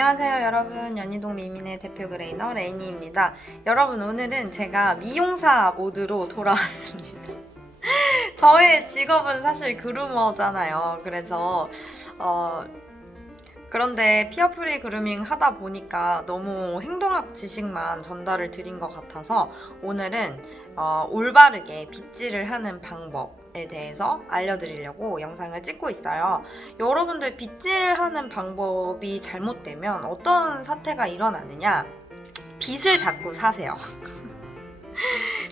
안녕하세요 여러분, 연희동 미민의 대표 그레이너 레이니입니다. 여러분, 오늘은 제가 미용사 모드로 돌아왔습니다. 저의 직업은 사실 그루머잖아요. 그래서 그런데 피어프리 그루밍 하다 보니까 너무 행동학 지식만 전달을 드린 것 같아서 오늘은 올바르게 빗질을 하는 방법에 대해서 알려드리려고 영상을 찍고 있어요. 여러분들 빗질하는 방법이 잘못되면 어떤 사태가 일어나느냐? 빗을 자꾸 사세요.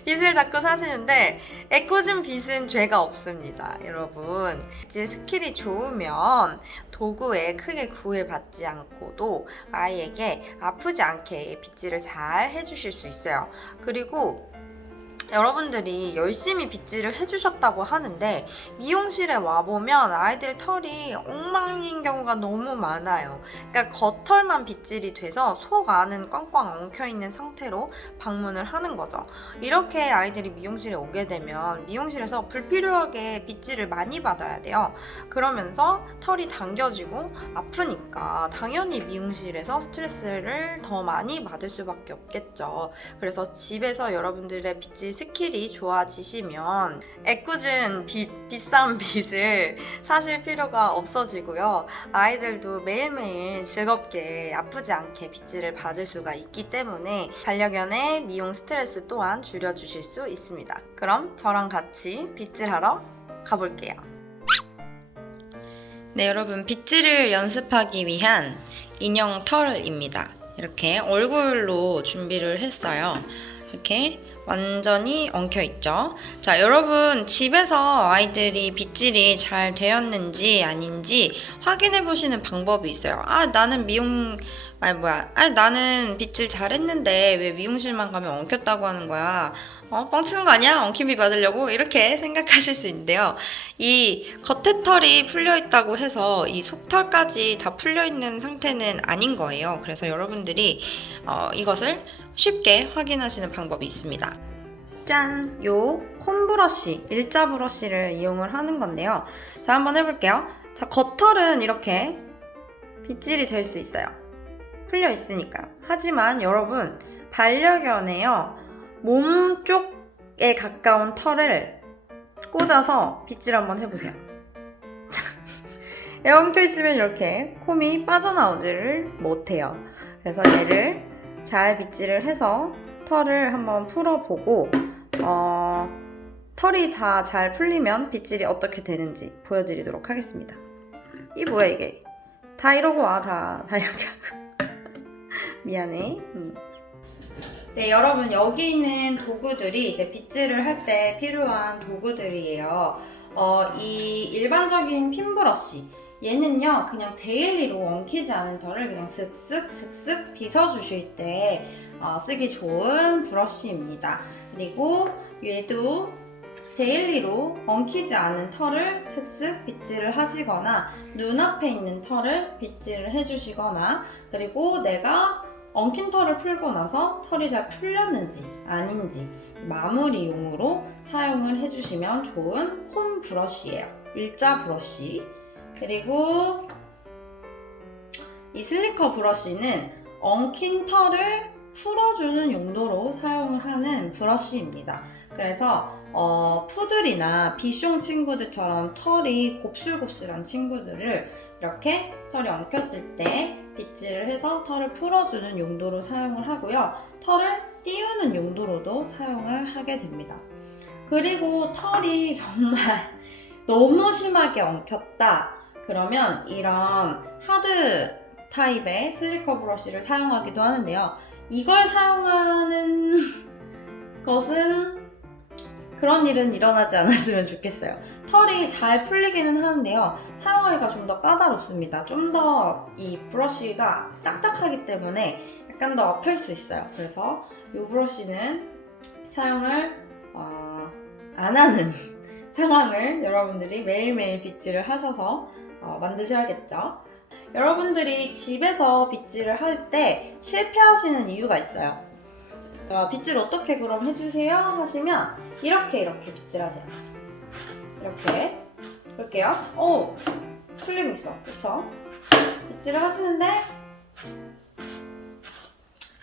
빗을 자꾸 사시는데 애꿎은 빗은 죄가 없습니다. 여러분, 빗질 스킬이 좋으면 도구에 크게 구애받지 않고도 아이에게 아프지 않게 빗질을 잘 해주실 수 있어요. 그리고 여러분들이 열심히 빗질을 해주셨다고 하는데 미용실에 와보면 아이들 털이 엉망인 경우가 너무 많아요. 그러니까 겉털만 빗질이 돼서 속 안은 꽝꽝 엉켜있는 상태로 방문을 하는 거죠. 이렇게 아이들이 미용실에 오게 되면 미용실에서 불필요하게 빗질을 많이 받아야 돼요. 그러면서 털이 당겨지고 아프니까 당연히 미용실에서 스트레스를 더 많이 받을 수밖에 없겠죠. 그래서 집에서 여러분들의 빗질 스킬이 좋아지시면 애꿎은 비싼 빗을 사실 필요가 없어지고요. 아이들도 매일매일 즐겁게 아프지 않게 빗질을 받을 수가 있기 때문에 반려견의 미용 스트레스 또한 줄여주실 수 있습니다. 그럼 저랑 같이 빗질하러 가볼게요. 네, 여러분, 빗질을 연습하기 위한 인형 털입니다. 이렇게 얼굴로 준비를 했어요. 이렇게 완전히 엉켜있죠. 자, 여러분, 집에서 아이들이 빗질이 잘 되었는지 아닌지 확인해 보시는 방법이 있어요. 나는 빗질 잘했는데 왜 미용실만 가면 엉켰다고 하는 거야? 뻥치는 거 아니야? 엉킴이 받으려고? 이렇게 생각하실 수 있는데요. 이 겉에 털이 풀려있다고 해서 이 속털까지 다 풀려있는 상태는 아닌 거예요. 그래서 여러분들이 이것을 쉽게 확인하시는 방법이 있습니다. 짠! 요 콤 브러쉬, 일자 브러쉬를 이용을 하는 건데요. 자, 한번 해볼게요. 자, 겉털은 이렇게 빗질이 될 수 있어요. 풀려 있으니까요. 하지만 여러분, 반려견에요, 몸 쪽에 가까운 털을 꽂아서 빗질 한번 해보세요. 엉켜 있으면 이렇게 콤이 빠져나오지를 못해요. 그래서 얘를 잘 빗질을 해서 털을 한번 풀어보고 털이 다 잘 풀리면 빗질이 어떻게 되는지 보여드리도록 하겠습니다. 이 뭐야 이게? 다 이러고 와. 다 이렇게 하고. 미안해. 네, 여러분, 여기 있는 도구들이 이제 빗질을 할 때 필요한 도구들이에요. 이 일반적인 핀 브러쉬, 얘는요 그냥 데일리로 엉키지 않은 털을 그냥 슥슥슥슥 빗어주실 때 쓰기 좋은 브러쉬입니다. 그리고 얘도 데일리로 엉키지 않은 털을 슥슥 빗질을 하시거나 눈앞에 있는 털을 빗질을 해주시거나, 그리고 내가 엉킨 털을 풀고 나서 털이 잘 풀렸는지 아닌지 마무리용으로 사용을 해주시면 좋은 콤 브러쉬예요. 일자 브러쉬. 그리고 이 슬리커 브러쉬는 엉킨 털을 풀어주는 용도로 사용을 하는 브러쉬입니다. 그래서 푸들이나 비숑 친구들처럼 털이 곱슬곱슬한 친구들을 이렇게 털이 엉켰을 때 빗질을 해서 털을 풀어주는 용도로 사용을 하고요. 털을 띄우는 용도로도 사용을 하게 됩니다. 그리고 털이 정말 너무 심하게 엉켰다 그러면 이런 하드 타입의 슬리커 브러쉬를 사용하기도 하는데요. 이걸 사용하는 것은 그런 일은 일어나지 않았으면 좋겠어요. 털이 잘 풀리기는 하는데요. 사용하기가 좀 더 까다롭습니다. 좀 더 이 브러쉬가 딱딱하기 때문에 약간 더 아플 수 있어요. 그래서 이 브러쉬는 사용을 안 하는 상황을 여러분들이 매일매일 빗질을 하셔서 만드셔야겠죠. 여러분들이 집에서 빗질을 할 때 실패하시는 이유가 있어요. 빗질 어떻게 그럼 해주세요 하시면 이렇게 빗질하세요. 이렇게 볼게요. 오! 풀리고 있어. 그쵸? 빗질을 하시는데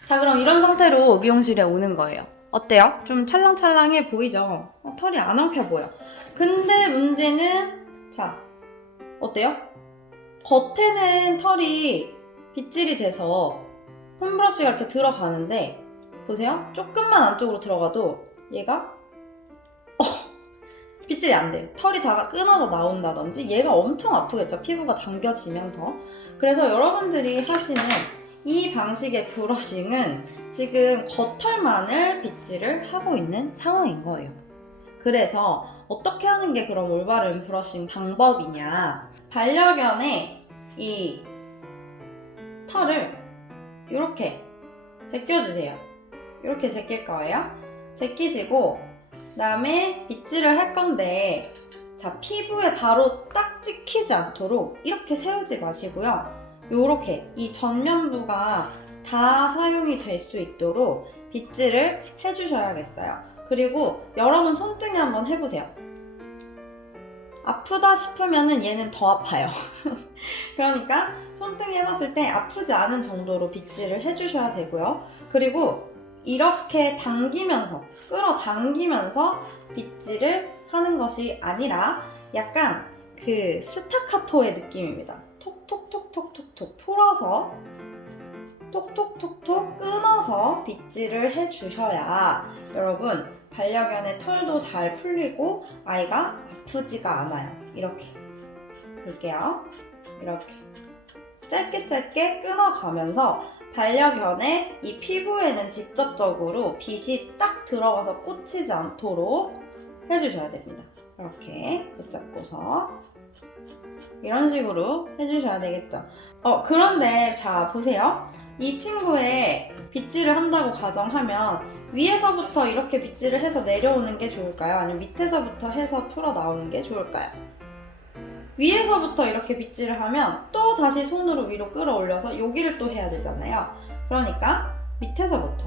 자, 그럼 이런 상태로 미용실에 오는 거예요. 어때요? 좀 찰랑찰랑해 보이죠? 털이 안 엉켜 보여. 근데 문제는, 자, 어때요? 겉에는 털이 빗질이 돼서 홈브러쉬가 이렇게 들어가는데, 보세요. 조금만 안쪽으로 들어가도 얘가 빗질이 안 돼요. 털이 다 끊어져 나온다든지 얘가 엄청 아프겠죠. 피부가 당겨지면서. 그래서 여러분들이 하시는 이 방식의 브러싱은 지금 겉털만을 빗질을 하고 있는 상황인 거예요. 그래서 어떻게 하는 게 그럼 올바른 브러싱 방법이냐. 반려견의 이 털을 이렇게 제껴주세요. 이렇게 제낄 거예요. 제끼시고 그다음에 빗질을 할 건데, 자, 피부에 바로 딱 찍히지 않도록 이렇게 세우지 마시고요. 요렇게 이 전면부가 다 사용이 될 수 있도록 빗질을 해주셔야겠어요. 그리고 여러분 손등에 한번 해보세요. 아프다 싶으면은 얘는 더 아파요. 그러니까 손등에 해봤을 때 아프지 않은 정도로 빗질을 해주셔야 되고요. 그리고 이렇게 당기면서, 끌어당기면서 빗질을 하는 것이 아니라 약간 그 스타카토의 느낌입니다. 톡톡톡톡톡톡 풀어서 톡톡톡톡 끊어서 빗질을 해주셔야 여러분 반려견의 털도 잘 풀리고 아이가 아프지가 않아요. 이렇게 볼게요. 이렇게 짧게 짧게 끊어가면서 반려견의 이 피부에는 직접적으로 빗이 딱 들어가서 꽂히지 않도록 해주셔야 됩니다. 이렇게 붙잡고서 이런 식으로 해주셔야 되겠죠. 그런데 자 보세요. 이 친구의 빗질을 한다고 가정하면 위에서부터 이렇게 빗질을 해서 내려오는 게 좋을까요? 아니면 밑에서부터 해서 풀어 나오는 게 좋을까요? 위에서부터 이렇게 빗질을 하면 또 다시 손으로 위로 끌어올려서 여기를 또 해야 되잖아요. 그러니까 밑에서부터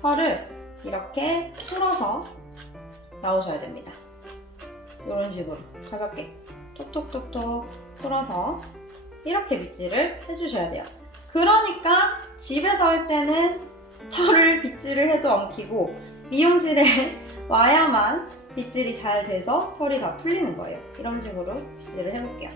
털을 이렇게 풀어서 나오셔야 됩니다. 이런 식으로 가볍게 톡톡톡톡 풀어서 이렇게 빗질을 해주셔야 돼요. 그러니까 집에서 할 때는 털을 빗질을 해도 엉키고 미용실에 와야만 빗질이 잘 돼서 털이 다 풀리는 거예요. 이런 식으로 빗질을 해볼게요.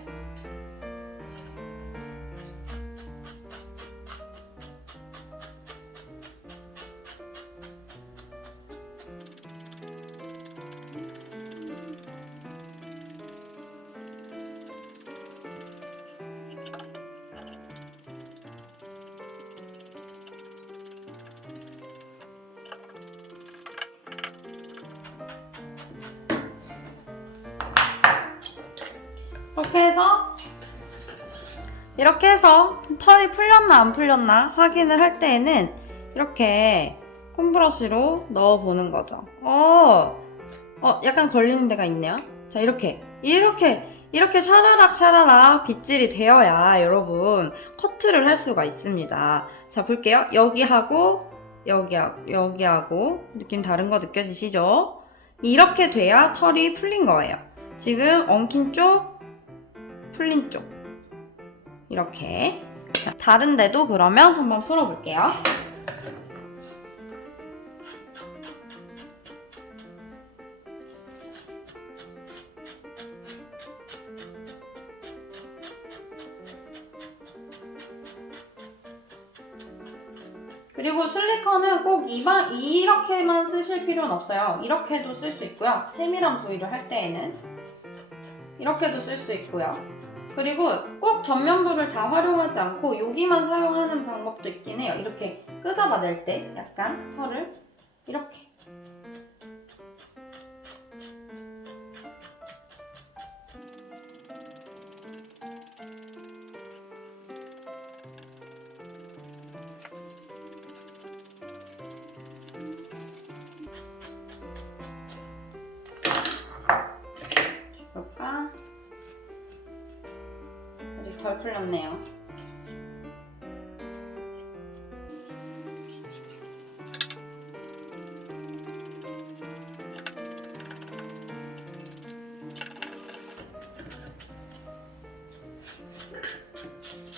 이렇게 해서 털이 풀렸나 안 풀렸나 확인을 할 때에는 이렇게 콤브러쉬로 넣어보는 거죠. 약간 걸리는 데가 있네요. 자, 이렇게 샤라락 빗질이 되어야 여러분 커트를 할 수가 있습니다. 자, 볼게요. 여기하고 여기하고 느낌 다른 거 느껴지시죠? 이렇게 돼야 털이 풀린 거예요. 지금 엉킨 쪽, 풀린 쪽 이렇게. 자, 다른 데도 그러면 한번 풀어볼게요. 그리고 슬리커는 꼭 이렇게만 쓰실 필요는 없어요. 이렇게도 쓸 수 있고요. 세밀한 부위를 할 때에는 이렇게도 쓸 수 있고요. 그리고 꼭 전면부를 다 활용하지 않고 여기만 사용하는 방법도 있긴 해요. 이렇게 끄집어낼 때 약간 털을 이렇게 볼까? 아직 덜 풀렸네요.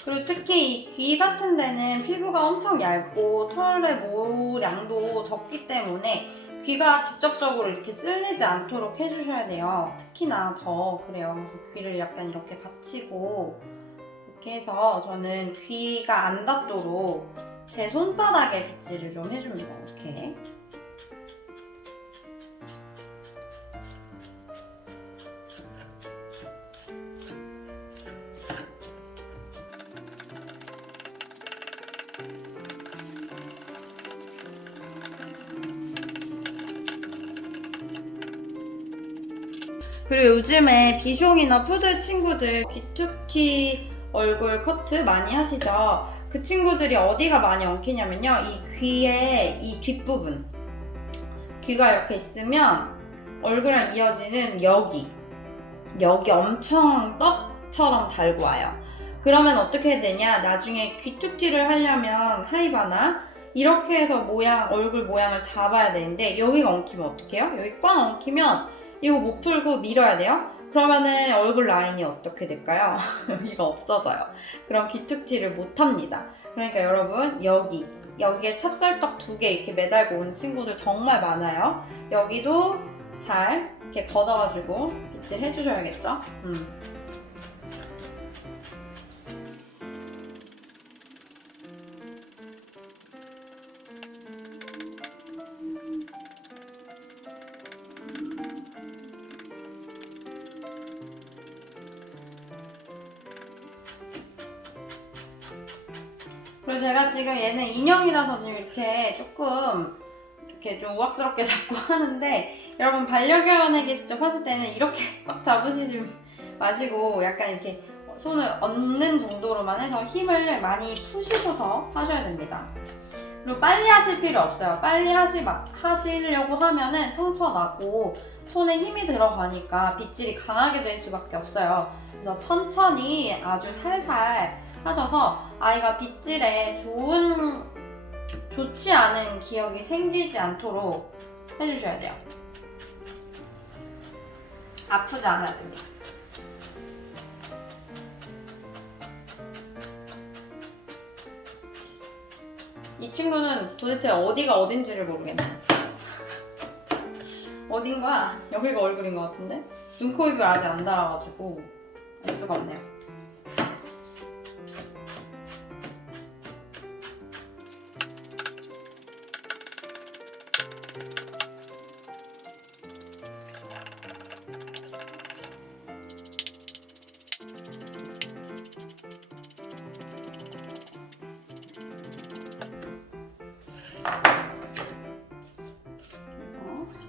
그리고 특히 이 귀 같은 데는 피부가 엄청 얇고 털의 모량도 적기 때문에 귀가 직접적으로 이렇게 쓸리지 않도록 해주셔야 돼요. 특히나 더 그래요. 그래서 귀를 약간 이렇게 받치고 이렇게 해서 저는 귀가 안 닿도록 제 손바닥에 빗질을 좀 해줍니다. 이렇게. 그리고 요즘에 비숑이나 푸들 친구들 귀툭튀 얼굴 커트 많이 하시죠? 그 친구들이 어디가 많이 엉키냐면요. 이 귀의 이 뒷부분. 귀가 이렇게 있으면 얼굴이랑 이어지는 여기 엄청 떡처럼 달고 와요. 그러면 어떻게 되냐? 나중에 귀툭튀를 하려면 하이바나 이렇게 해서 얼굴 모양을 잡아야 되는데 여기가 엉키면 어떡해요? 여기 꽝 엉키면 이거 못 풀고 밀어야 돼요? 그러면은 얼굴 라인이 어떻게 될까요? 여기가 없어져요. 그럼 귀툭튀를 못 합니다. 그러니까 여러분 여기에 찹쌀떡 2개 이렇게 매달고 오는 친구들 정말 많아요. 여기도 잘 이렇게 걷어가지고 빗질 해주셔야겠죠? 그리고 제가 지금 얘는 인형이라서 지금 이렇게 조금 이렇게 좀 우악스럽게 잡고 하는데 여러분 반려견에게 직접 하실 때는 이렇게 꽉 잡으시지 마시고 약간 이렇게 손을 얹는 정도로만 해서 힘을 많이 푸시고서 하셔야 됩니다. 그리고 빨리 하실 필요 없어요. 빨리 하시려고 하면은 상처 나고 손에 힘이 들어가니까 빗질이 강하게 될 수밖에 없어요. 그래서 천천히 아주 살살 하셔서 아이가 빗질에 좋지 않은 기억이 생기지 않도록 해주셔야 돼요. 아프지 않아야 됩니다. 이 친구는 도대체 어디가 어딘지를 모르겠네. 어딘가 여기가 얼굴인 것 같은데 눈, 코, 입을 아직 안 달아가지고 알 수가 없네요.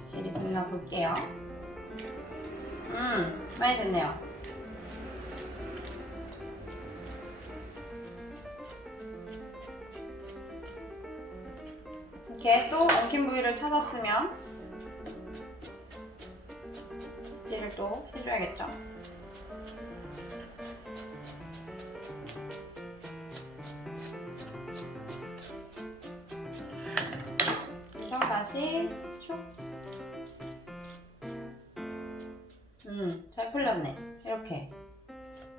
빗질이 됐나 볼게요. 많이 됐네요. 이렇게 또 엉킨 부위를 찾았으면 빗질을 또 해줘야겠죠. 그래서 다시 슉. 잘 풀렸네. 이렇게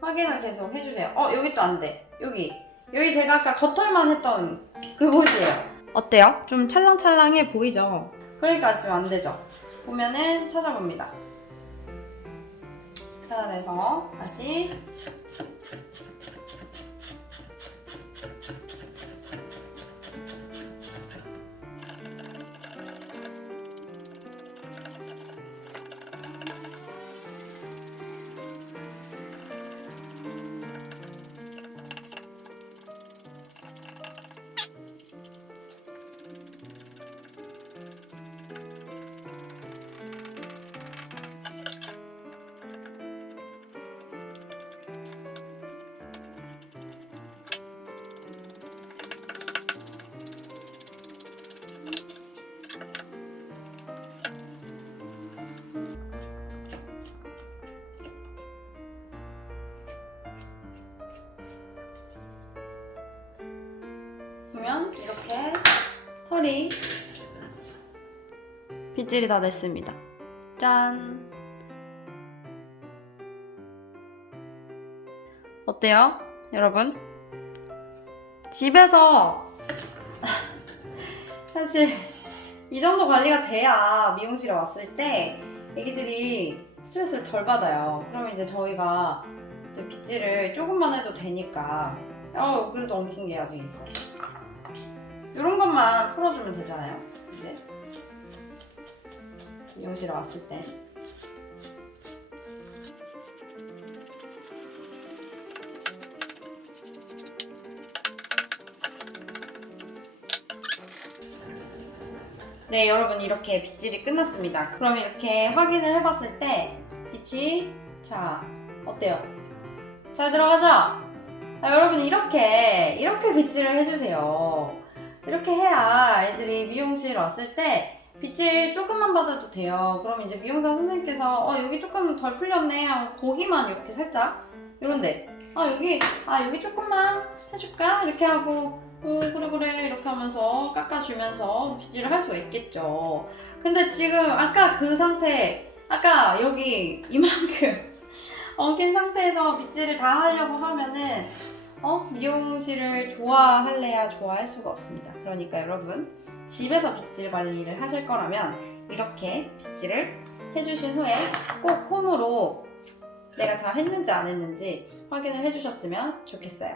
확인을 계속 해주세요. 여기 또 안 돼. 여기 제가 아까 겉털만 했던 그곳이에요. 어때요? 좀 찰랑찰랑해 보이죠? 그러니까 지금 안 되죠? 보면은 찾아봅니다. 찾아내서 다시 보면 이렇게 털이 빗질이 다 됐습니다. 짠! 어때요? 여러분? 집에서 사실 이 정도 관리가 돼야 미용실에 왔을 때 애기들이 스트레스를 덜 받아요. 그러면 이제 저희가 이제 빗질을 조금만 해도 되니까 그래도 엉킨 게 아직 있어. 이런 것만 풀어주면 되잖아요. 이제 미용실에 왔을 때. 네, 여러분 이렇게 빗질이 끝났습니다. 그럼 이렇게 확인을 해봤을 때 빛이 자 어때요? 잘 들어가죠? 여러분 이렇게 빗질을 해주세요. 이렇게 해야 애들이 미용실 왔을 때 빗질 조금만 받아도 돼요. 그럼 이제 미용사 선생님께서 여기 조금 덜 풀렸네 하고 거기만 이렇게 살짝 이런데 여기 조금만 해줄까? 이렇게 하고 그래 이렇게 하면서 깎아주면서 빗질을 할 수가 있겠죠. 근데 지금 아까 그 상태, 아까 여기 이만큼 엉킨 상태에서 빗질을 다 하려고 하면은 미용실을 좋아할래야 좋아할 수가 없습니다. 그러니까 여러분 집에서 빗질 관리를 하실 거라면 이렇게 빗질을 해주신 후에 꼭 홈으로 내가 잘 했는지 안 했는지 확인을 해주셨으면 좋겠어요.